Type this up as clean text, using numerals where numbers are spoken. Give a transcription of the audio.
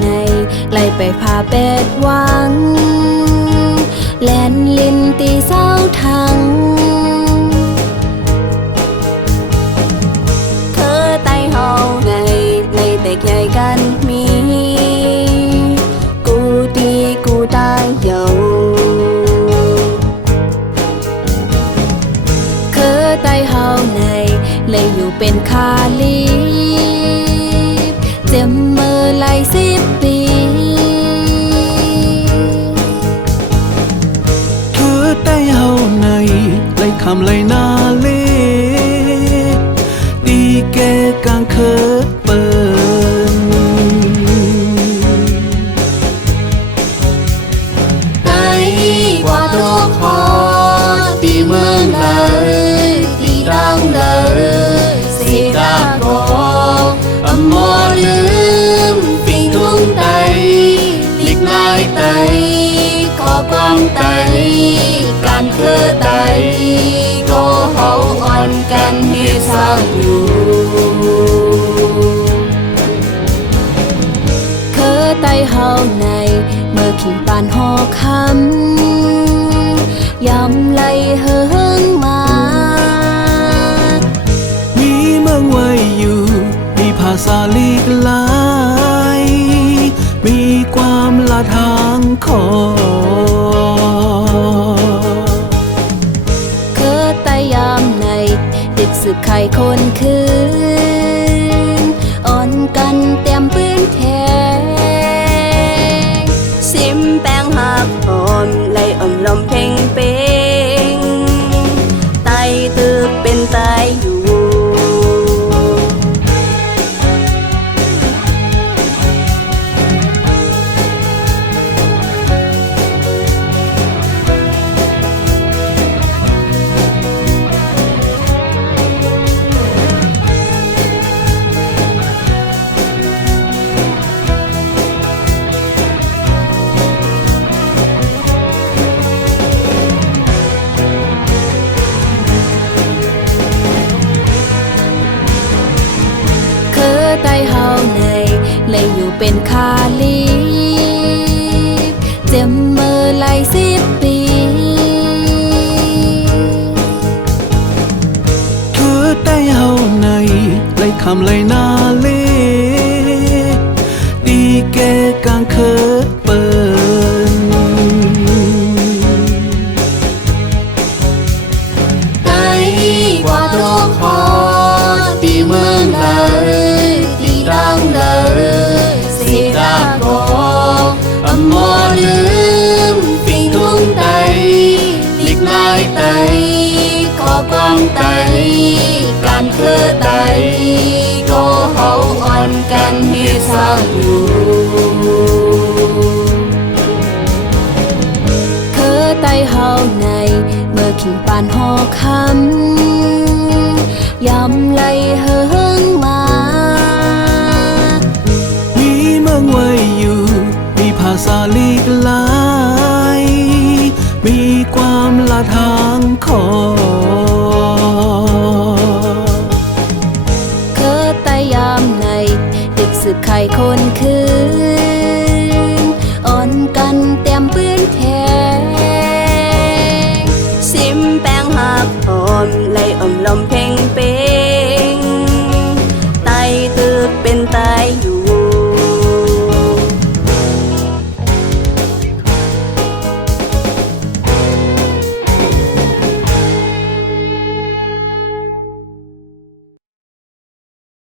ในไล่ไปพาเป็ดหวังแลนลินตีเศร้าทังเธอไต่เฮาในแตกใหญ่กันมีกูดีกูได้เยาเคอไต่เฮาในเลยอยู่เป็นคาลีเจ็มมือไล่10 ปีเธอได้เฮาในไล่คำไล่นาเลดีแกกางเคอเปินไต้กว่าโลกพอตีเมืองเลยตีดังเลยสิดาโกอมโมลืมปิงทุ่งไตลิกนายไตขอกวางไตการเคอไตก็เฮาอ่อนกันที่สร้างอยู่เคอไตเฮาในเมื่อขิงปานหอคำยำไล่เฮิงมามีเมืองไว้อยู่มีภาษาลีกหลายมีความละทางขอเคอไตยามในดึกสึกไข่คนคืนอ่อนกันเต็มปืนแทงซิมแป้งหักหอมไล่อมลมเพ่งเป้งไตตึกเป็นไตอยู่ไต้เฮาในเลยอยู่เป็นคาลีเจ็มมือไล่10 ปีเธอได้เฮาในไล่คำไล่นาเลดีแกกางเคอเปินไต้กว่าโลกพอตีเมืองเลยตีดังเลยสิดาโกอมโมลืมปิงทุ่งไตลิกนายไตขอกวางไตการเคอไตก็เฮาอ่อนกันที่สร้างอยู่เคอไตเฮาในเมื่อขิงปานหอคำยำไล่เฮิงมามีเมืองไว้อยู่มีภาษาลีกหลายมีความละทางขอเคอไตยามในดึกสึกไข่คนคืนอ่อนกันเต็มปืนแทงซิมแป้งหักหอมไล่อมลมเพ่งเป้งไตตึกเป็นไตอยู่